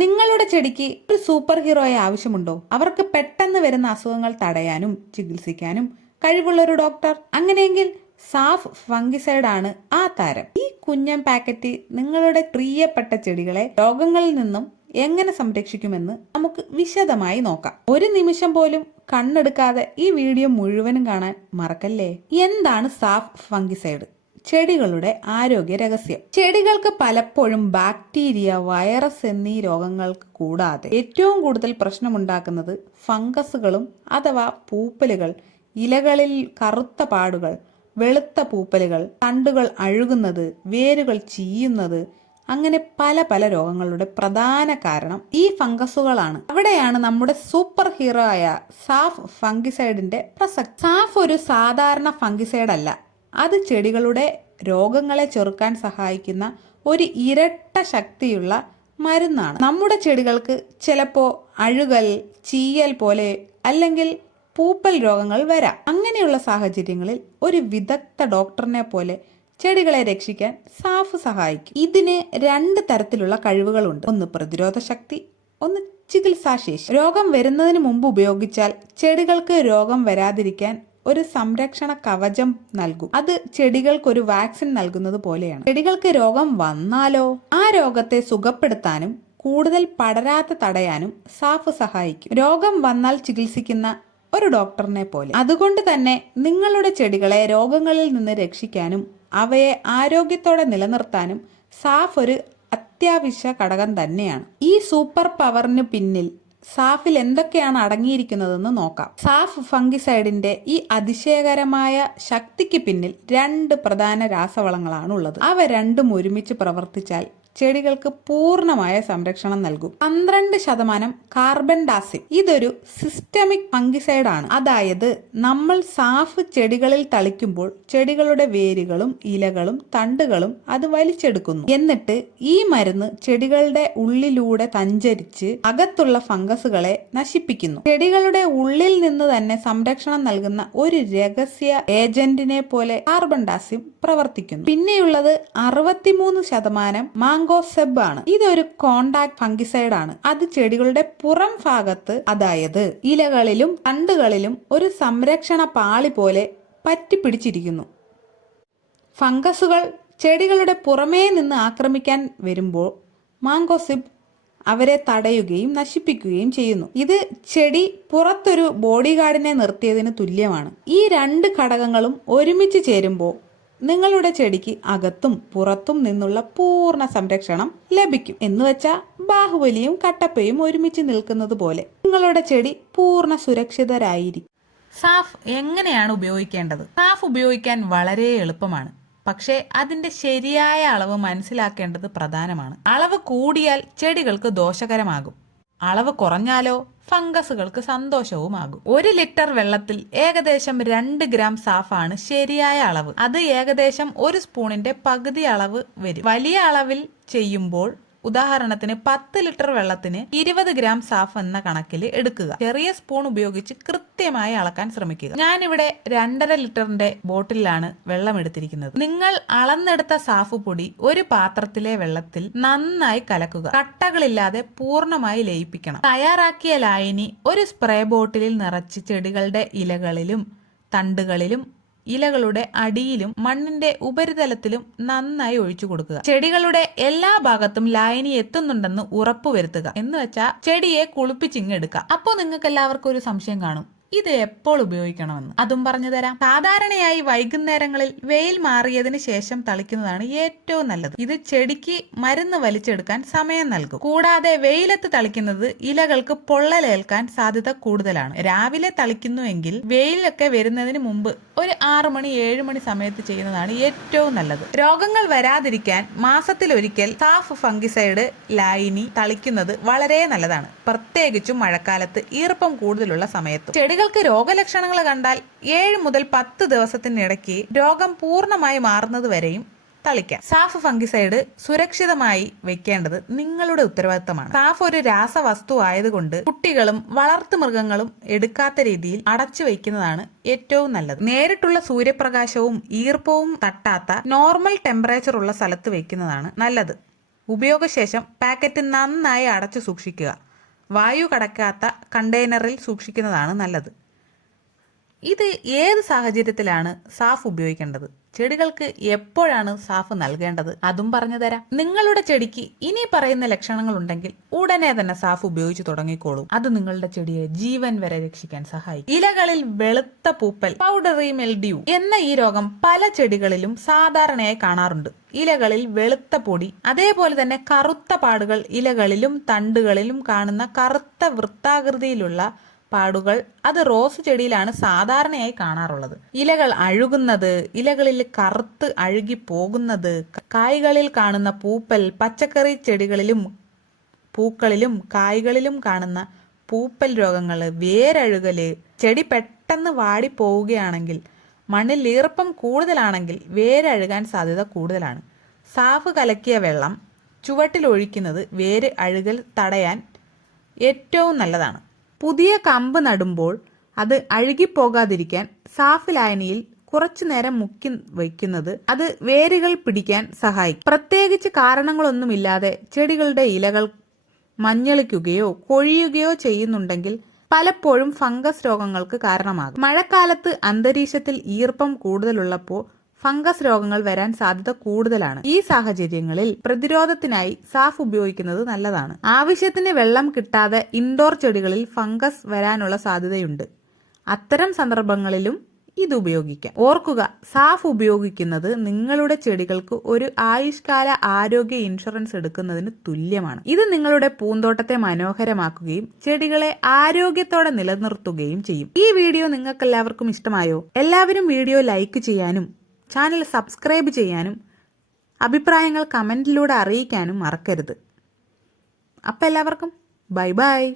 നിങ്ങളുടെ ചെടിക്ക് ഒരു സൂപ്പർ ഹീറോയെ ആവശ്യമുണ്ടോ? അവർക്ക് പെട്ടെന്ന് വരുന്ന അസുഖങ്ങൾ തടയാനും ചികിത്സിക്കാനും കഴിവുള്ള ഒരു ഡോക്ടർ. അങ്ങനെയെങ്കിൽ സാഫ് ഫംഗിസൈഡ് ആണ് ആ താരം. ഈ കുഞ്ഞൻ പാക്കറ്റ് നിങ്ങളുടെ പ്രിയപ്പെട്ട ചെടികളെ രോഗങ്ങളിൽ നിന്നും എങ്ങനെ സംരക്ഷിക്കുമെന്ന് നമുക്ക് വിശദമായി നോക്കാം. ഒരു നിമിഷം പോലും കണ്ണെടുക്കാതെ ഈ വീഡിയോ മുഴുവനും കാണാൻ മറക്കല്ലേ? എന്താണ് സാഫ് ഫംഗിസൈഡ്? ചെടികളുടെ ആരോഗ്യ രഹസ്യം ചെടികൾക്ക് പലപ്പോഴും ബാക്ടീരിയ വൈറസ് എന്നീ രോഗങ്ങൾക്ക് കൂടാതെ ഏറ്റവും കൂടുതൽ പ്രശ്നമുണ്ടാക്കുന്നത് ഫംഗസുകളും അഥവാ പൂപ്പലുകൾ ഇലകളിൽ കറുത്ത പാടുകൾ വെളുത്ത പൂപ്പലുകൾ തണ്ടുകൾ അഴുകുന്നത് വേരുകൾ ചീയുന്നത് അങ്ങനെ പല പല രോഗങ്ങളുടെ പ്രധാന കാരണം ഈ ഫംഗസുകളാണ്. അവിടെയാണ് നമ്മുടെ സൂപ്പർ ഹീറോ ആയ സാഫ് ഫംഗിസൈഡിന്റെ പ്രസക്തി. സാഫ് ഒരു സാധാരണ ഫംഗിസൈഡ് അല്ല അത് ചെടികളുടെ രോഗങ്ങളെ ചെറുക്കാൻ സഹായിക്കുന്ന ഒരു ഇരട്ട ശക്തിയുള്ള മരുന്നാണ്. നമ്മുടെ ചെടികൾക്ക് ചിലപ്പോൾ അഴുകൽ ചീയൽ പോലെ അല്ലെങ്കിൽ പൂപ്പൽ രോഗങ്ങൾ വരാം. അങ്ങനെയുള്ള സാഹചര്യങ്ങളിൽ ഒരു വിദഗ്ധ ഡോക്ടറിനെ പോലെ ചെടികളെ രക്ഷിക്കാൻ സാഫ് സഹായിക്കും. ഇതിന് രണ്ട് തരത്തിലുള്ള കഴിവുകളുണ്ട്. ഒന്ന് പ്രതിരോധ ശക്തി ഒന്ന് ചികിത്സാശേഷി രോഗം വരുന്നതിന് മുമ്പ് ഉപയോഗിച്ചാൽ ചെടികൾക്ക് രോഗം വരാതിരിക്കാൻ ഒരു സംരക്ഷണ കവചം നൽകും. അത് ചെടികൾക്ക് ഒരു വാക്സിൻ നൽകുന്നത് പോലെയാണ്. ചെടികൾക്ക് രോഗം വന്നാലോ? ആ രോഗത്തെ സുഖപ്പെടുത്താനും കൂടുതൽ പടരാത്ത തടയാനും സാഫ് സഹായിക്കും. രോഗം വന്നാൽ ചികിത്സിക്കുന്ന ഒരു ഡോക്ടറിനെ പോലെ. അതുകൊണ്ട് തന്നെ നിങ്ങളുടെ ചെടികളെ രോഗങ്ങളിൽ നിന്ന് രക്ഷിക്കാനും അവയെ ആരോഗ്യത്തോടെ നിലനിർത്താനും സാഫ് ഒരു അത്യാവശ്യ ഘടകം തന്നെയാണ്. ഈ സൂപ്പർ പവറിന് പിന്നിൽ സാഫിൽ എന്തൊക്കെയാണ് അടങ്ങിയിരിക്കുന്നതെന്ന് നോക്കാം. സാഫ് ഫംഗിസൈഡിന്റെ ഈ അതിശയകരമായ ശക്തിക്ക് പിന്നിൽ രണ്ട് പ്രധാന രാസവളങ്ങളാണ് ഉള്ളത് അവ രണ്ടും ഒരുമിച്ച് പ്രവർത്തിച്ചാൽ ചെടികൾക്ക് പൂർണമായ സംരക്ഷണം നൽകും. പന്ത്രണ്ട് ശതമാനം കാർബൺ ഡാസിഡ് ഇതൊരു സിസ്റ്റമിക് ഫംഗിസൈഡ് ആണ്. അതായത് നമ്മൾ സാഫ് ചെടികളിൽ തളിക്കുമ്പോൾ ചെടികളുടെ വേരുകളും ഇലകളും തണ്ടുകളും അത് വലിച്ചെടുക്കുന്നു. എന്നിട്ട് ഈ മരുന്ന് ചെടികളുടെ ഉള്ളിലൂടെ സഞ്ചരിച്ച് അകത്തുള്ള ഫംഗസുകളെ നശിപ്പിക്കുന്നു. ചെടികളുടെ ഉള്ളിൽ നിന്ന് തന്നെ സംരക്ഷണം നൽകുന്ന ഒരു രഹസ്യ ഏജന്റിനെ പോലെ കാർബൺ ഡാസിം പ്രവർത്തിക്കുന്നു. പിന്നെയുള്ളത് അറുപത്തിമൂന്ന് ശതമാനം മാംഗോ സെബ് ആണ്. ഇതൊരു കോണ്ടാക്ട് ഫംഗിസൈഡ് ആണ് അത് ചെടികളുടെ പുറം ഭാഗത്ത് അതായത് ഇലകളിലും തണ്ടുകളിലും ഒരു സംരക്ഷണ പാളി പോലെ പറ്റിപ്പിടിച്ചിരിക്കുന്നു. ഫംഗസുകൾ ചെടികളുടെ പുറമേ നിന്ന് ആക്രമിക്കാൻ വരുമ്പോൾ മാങ്കോസിബ് അവരെ തടയുകയും നശിപ്പിക്കുകയും ചെയ്യുന്നു. ഇത് ചെടി പുറത്തൊരു ബോഡി ഗാർഡിനെ നിർത്തിയതിന് തുല്യമാണ്. ഈ രണ്ട് ഘടകങ്ങളും ഒരുമിച്ച് ചേരുമ്പോൾ നിങ്ങളുടെ ചെടിക്ക് അകത്തും പുറത്തും നിന്നുള്ള പൂർണ സംരക്ഷണം ലഭിക്കും. എന്ന് വെച്ചാൽ ബാഹുബലിയും കട്ടപ്പയും ഒരുമിച്ച് നിൽക്കുന്നത് പോലെ നിങ്ങളുടെ ചെടി പൂർണ സുരക്ഷിതരായിരിക്കും. സാഫ് എങ്ങനെയാണ് ഉപയോഗിക്കേണ്ടത്? സാഫ് ഉപയോഗിക്കാൻ വളരെ എളുപ്പമാണ്. പക്ഷേ അതിന്റെ ശരിയായ അളവ് മനസ്സിലാക്കേണ്ടത് പ്രധാനമാണ്. അളവ് കൂടിയാൽ ചെടികൾക്ക് ദോഷകരമാകും. അളവ് കുറഞ്ഞാലോ? ഫംഗസുകൾക്ക് സന്തോഷവുമാകും. ഒരു ലിറ്റർ വെള്ളത്തിൽ ഏകദേശം രണ്ട് ഗ്രാം സാഫാണ് ശരിയായ അളവ്. അത് ഏകദേശം ഒരു സ്പൂണിന്റെ പകുതി അളവ് വരും. വലിയ അളവിൽ ചെയ്യുമ്പോൾ ഉദാഹരണത്തിന് പത്ത് ലിറ്റർ വെള്ളത്തിന് ഇരുപത് ഗ്രാം സാഫ് എന്ന കണക്കിൽ എടുക്കുക. ചെറിയ സ്പൂൺ ഉപയോഗിച്ച് കൃത്യമായി അളക്കാൻ ശ്രമിക്കുക. ഞാനിവിടെ രണ്ടര ലിറ്ററിന്റെ ബോട്ടിലാണ് വെള്ളം എടുത്തിരിക്കുന്നത്. നിങ്ങൾ അളന്നെടുത്ത സാഫ് പൊടി ഒരു പാത്രത്തിലെ വെള്ളത്തിൽ നന്നായി കലക്കുക. കട്ടകളില്ലാതെ പൂർണമായി ലയിപ്പിക്കണം. തയ്യാറാക്കിയ ലായനി ഒരു സ്പ്രേ ബോട്ടിലിൽ നിറച്ച് ചെടികളുടെ ഇലകളിലും തണ്ടുകളിലും ഇലകളുടെ അടിയിലും മണ്ണിന്റെ ഉപരിതലത്തിലും നന്നായി ഒഴിച്ചു കൊടുക്കുക. ചെടികളുടെ എല്ലാ ഭാഗത്തും ലായനി എത്തുന്നുണ്ടെന്ന് ഉറപ്പുവരുത്തുക. എന്ന് വെച്ചാൽ ചെടിയെ കുളിപ്പിച്ചിങ്ങെടുക്കുക അപ്പോൾ നിങ്ങൾക്ക് എല്ലാവർക്കും ഒരു സംശയം കാണും. ഇത് എപ്പോൾ ഉപയോഗിക്കണമെന്ന്? അതും പറഞ്ഞു തരാം. സാധാരണയായി വൈകുന്നേരങ്ങളിൽ വെയിൽ മാറിയതിന് ശേഷം തളിക്കുന്നതാണ് ഏറ്റവും നല്ലത്. ഇത് ചെടിക്ക് മരുന്ന് വലിച്ചെടുക്കാൻ സമയം നൽകും. കൂടാതെ വെയിലത്ത് തളിക്കുന്നത് ഇലകൾക്ക് പൊള്ളലേൽക്കാൻ സാധ്യത കൂടുതലാണ്. രാവിലെ തളിക്കുന്നുവെങ്കിൽ വെയിലൊക്കെ വരുന്നതിന് മുമ്പ് ഒരു ആറു മണി ഏഴ് മണി സമയത്ത് ചെയ്യുന്നതാണ് ഏറ്റവും നല്ലത്. രോഗങ്ങൾ വരാതിരിക്കാൻ മാസത്തിലൊരിക്കൽ സാഫ് ഫംഗിസൈഡ് ലൈനി തളിക്കുന്നത് വളരെ നല്ലതാണ്. പ്രത്യേകിച്ചും മഴക്കാലത്ത് ഈർപ്പം കൂടുതലുള്ള സമയത്തും. ചെടികൾക്ക് രോഗലക്ഷണങ്ങൾ കണ്ടാൽ ഏഴ് മുതൽ പത്ത് ദിവസത്തിനിടയ്ക്ക് രോഗം പൂർണമായി മാറുന്നത് വരെയും തളിക്കാം. സാഫ് ഫംഗിസൈഡ് സുരക്ഷിതമായി വെക്കേണ്ടത് നിങ്ങളുടെ ഉത്തരവാദിത്തമാണ്. സാഫ് ഒരു രാസവസ്തു ആയതുകൊണ്ട് കുട്ടികളും വളർത്തു മൃഗങ്ങളും എടുക്കാത്ത രീതിയിൽ അടച്ചു വയ്ക്കുന്നതാണ് ഏറ്റവും നല്ലത്. നേരിട്ടുള്ള സൂര്യപ്രകാശവും ഈർപ്പവും തട്ടാത്ത നോർമൽ ടെമ്പറേച്ചർ ഉള്ള സ്ഥലത്ത് വെക്കുന്നതാണ് നല്ലത്. ഉപയോഗശേഷം പാക്കറ്റ് നന്നായി അടച്ചു സൂക്ഷിക്കുക. വായു കടക്കാത്ത കണ്ടെയ്നറിൽ സൂക്ഷിക്കുന്നതാണ് നല്ലത്. ഇത് ഏത് സാഹചര്യത്തിലാണ് സാഫ് ഉപയോഗിക്കേണ്ടത്? ചെടികൾക്ക് എപ്പോഴാണ് സാഫ് നൽകേണ്ടത്? അതും പറഞ്ഞു തരാം. നിങ്ങളുടെ ചെടിക്ക് ഇനി പറയുന്ന ലക്ഷണങ്ങൾ ഉണ്ടെങ്കിൽ ഉടനെ തന്നെ സാഫ് ഉപയോഗിച്ച് തുടങ്ങിക്കോളൂ. അത് നിങ്ങളുടെ ചെടിയെ ജീവൻ വരെ രക്ഷിക്കാൻ സഹായിക്കും. ഇലകളിൽ വെളുത്ത പൂപ്പൽ പൗഡറി മെൽഡ്യൂ എന്ന ഈ രോഗം പല ചെടികളിലും സാധാരണയായി കാണാറുണ്ട്. ഇലകളിൽ വെളുത്ത പൊടി അതേപോലെ തന്നെ കറുത്ത പാടുകൾ ഇലകളിലും തണ്ടുകളിലും കാണുന്ന കറുത്ത വൃത്താകൃതിയിലുള്ള പാടുകൾ അത് റോസ് ചെടിയിലാണ് സാധാരണയായി കാണാറുള്ളത്. ഇലകൾ അഴുകുന്നത് ഇലകളിൽ കറുത്ത് അഴുകി പോകുന്നത് കായ്കളിൽ കാണുന്ന പൂപ്പൽ പച്ചക്കറി ചെടികളിലും പൂക്കളിലും കായ്കളിലും കാണുന്ന പൂപ്പൽ രോഗങ്ങൾ വേരഴുകൽ ചെടി പെട്ടെന്ന് വാടി പോവുകയാണെങ്കിൽ മണ്ണിൽ ഈർപ്പം കൂടുതലാണെങ്കിൽ വേരഴുകാൻ സാധ്യത കൂടുതലാണ്. സാഫ് കലക്കിയ വെള്ളം ചുവട്ടിൽ ഒഴിക്കുന്നത് വേര് അഴുകൽ തടയാൻ ഏറ്റവും നല്ലതാണ്. പുതിയ കമ്പ് നടുമ്പോൾ അത് അഴുകിപ്പോകാതിരിക്കാൻ സാഫ് ലായനിയിൽ കുറച്ചു നേരം മുക്കി വയ്ക്കുന്നത് അത് വേരുകൾ പിടിക്കാൻ സഹായിക്കും. പ്രത്യേകിച്ച് കാരണങ്ങളൊന്നുമില്ലാതെ ചെടികളുടെ ഇലകൾ മഞ്ഞളിക്കുകയോ കൊഴിയുകയോ ചെയ്യുന്നുണ്ടെങ്കിൽ പലപ്പോഴും ഫംഗസ് രോഗങ്ങൾക്ക് കാരണമാകും. മഴക്കാലത്ത് അന്തരീക്ഷത്തിൽ ഈർപ്പം കൂടുതലുള്ളപ്പോൾ ഫംഗസ് രോഗങ്ങൾ വരാൻ സാധ്യത കൂടുതലാണ്. ഈ സാഹചര്യങ്ങളിൽ പ്രതിരോധത്തിനായി സാഫ് ഉപയോഗിക്കുന്നത് നല്ലതാണ്. ആവശ്യത്തിന് വെള്ളം കിട്ടാതെ ഇൻഡോർ ചെടികളിൽ ഫംഗസ് വരാനുള്ള സാധ്യതയുണ്ട്. അത്തരം സന്ദർഭങ്ങളിലും ഇത് ഉപയോഗിക്കാം. ഓർക്കുക സാഫ് ഉപയോഗിക്കുന്നത് നിങ്ങളുടെ ചെടികൾക്ക് ഒരു ആയുഷ്കാല ആരോഗ്യ ഇൻഷുറൻസ് എടുക്കുന്നതിന് തുല്യമാണ്. ഇത് നിങ്ങളുടെ പൂന്തോട്ടത്തെ മനോഹരമാക്കുകയും ചെടികളെ ആരോഗ്യത്തോടെ നിലനിർത്തുകയും ചെയ്യും. ഈ വീഡിയോ നിങ്ങൾക്ക് എല്ലാവർക്കും ഇഷ്ടമായോ? എല്ലാവരും വീഡിയോ ലൈക്ക് ചെയ്യാനും ചാനൽ സബ്സ്ക്രൈബ് ചെയ്യാനും അഭിപ്രായങ്ങൾ കമന്റിലൂടെ അറിയിക്കാനും മറക്കരുത്. അപ്പോൾ എല്ലാവർക്കും ബൈ ബൈ.